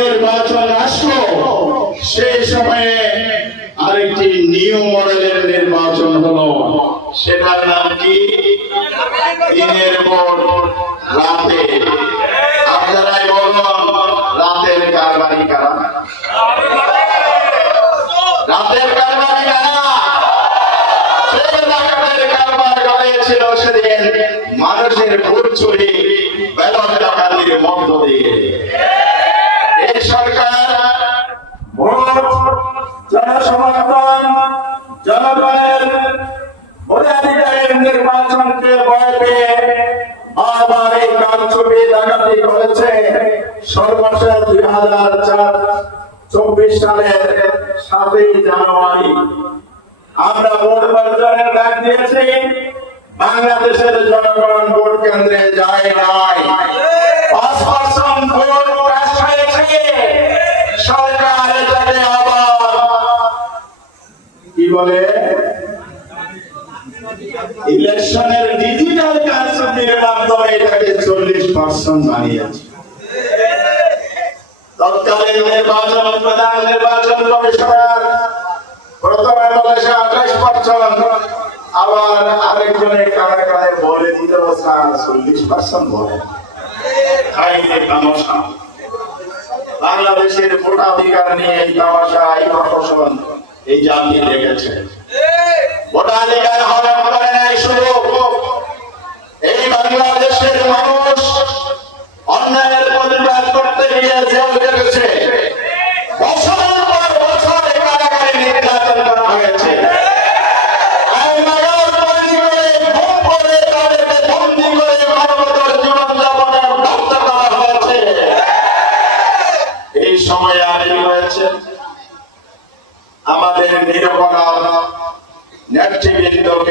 নির্বাচন আসলো। সেই সময়ে আরেকটি নিউ মডেলের নির্বাচন হলো। সেটার নাম কি? দিনের ভোট রাতে। আপনারাই বলুন, রাতের কারবারি কারা? রাতের কারবারি কারা? কারবার গড়িয়েছিল সেদিন মানুষের ভোট চুরি ব্যালট ডাকাতির মধ্য দিয়ে। জনগণের ভোটাধিকারের নির্বাচনকে ভয় পেয়ে বারবার এই কারচুপি ডাকাতি করেছে সর্বশেষ দুই হাজার চার চব্বিশ সালের সাতই জানুয়ারি। আমরা ভোট বর্জনের ডাক দিয়েছি, বাংলাদেশের জনগণ ভোট কেন্দ্রে যায় নাই। পাঁচ পার্সেন্ট ভোট হয়েছে। সরকার বলে? ইলেকশনের ডিজিটাল মাধ্যমে এটাকে চল্লিশ পার্সেন্ট বানিয়েছে। বলে দিতে চল্লিশ পার্সেন্ট বলে। বাংলাদেশের ভোটাধিকার নিয়ে এই তামাশা, এই প্রশাসন এই জাতি দেখেছে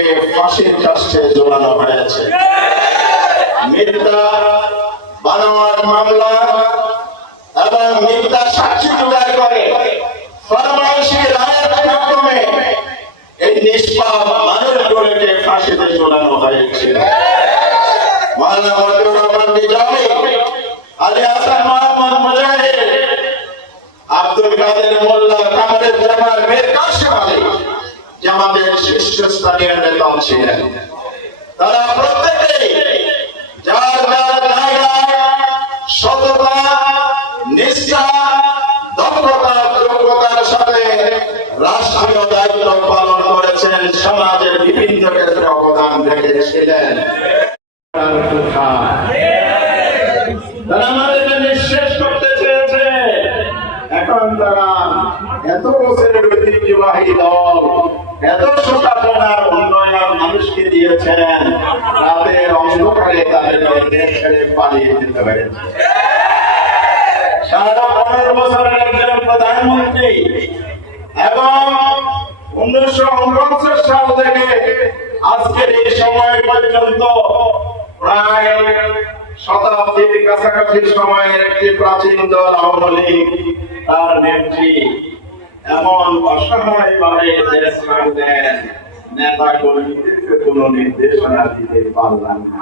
নেতৃবৃন্দকে ফাঁসির কাছে জোড়ানো হয়েছে। মিথ্যা বানোয়ার মামলা এবং মিথ্যা সাক্ষী জোগাড় করে ফরমাইশি রায়ের মাধ্যমে এই নিষ্পাপ মানুষগুলোকে ফাঁসিতে ঝোলানো হয়েছে। আব্দুল কাদের মোল্লা কামালের জামাল মীর কাসিম আলী জামাতের শীর্ষস্থানীয় নেতা ছিলেন। তারা প্রত্যেকেই যার যার জায়গায় সততা, নিষ্ঠা, দক্ষতা, যোগ্যতার সাথে রাষ্ট্রীয় দায়িত্ব পালন করেছেন, সমাজের বিভিন্ন ক্ষেত্রে অবদান রেখেছিলেন তারা করতে চেয়েছে। এখন তারা এত বছরের ঐতিহ্যবাহী দল এত শোকাপনার উন্নয়ন মানুষকে দিয়েছেন রাতের অন্ধকারে তাদেরকে দেশ ছেড়ে পালিয়ে যেতে থেকে আজকের প্রায় শতাব্দীর কাছাকাছি সময়ের একটি প্রাচীন দল আওয়ামী লীগ তার নেত্রী। এমন অসহায় ভাবে দেন নেতা কর্মীদেরকে কোনো নির্দেশনা দিতে পারলাম না।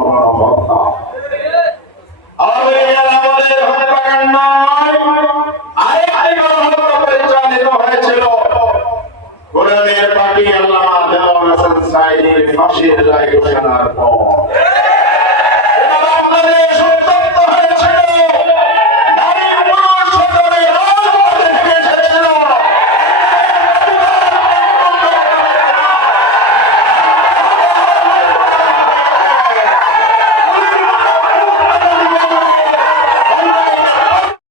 wij die de zitten zijn, de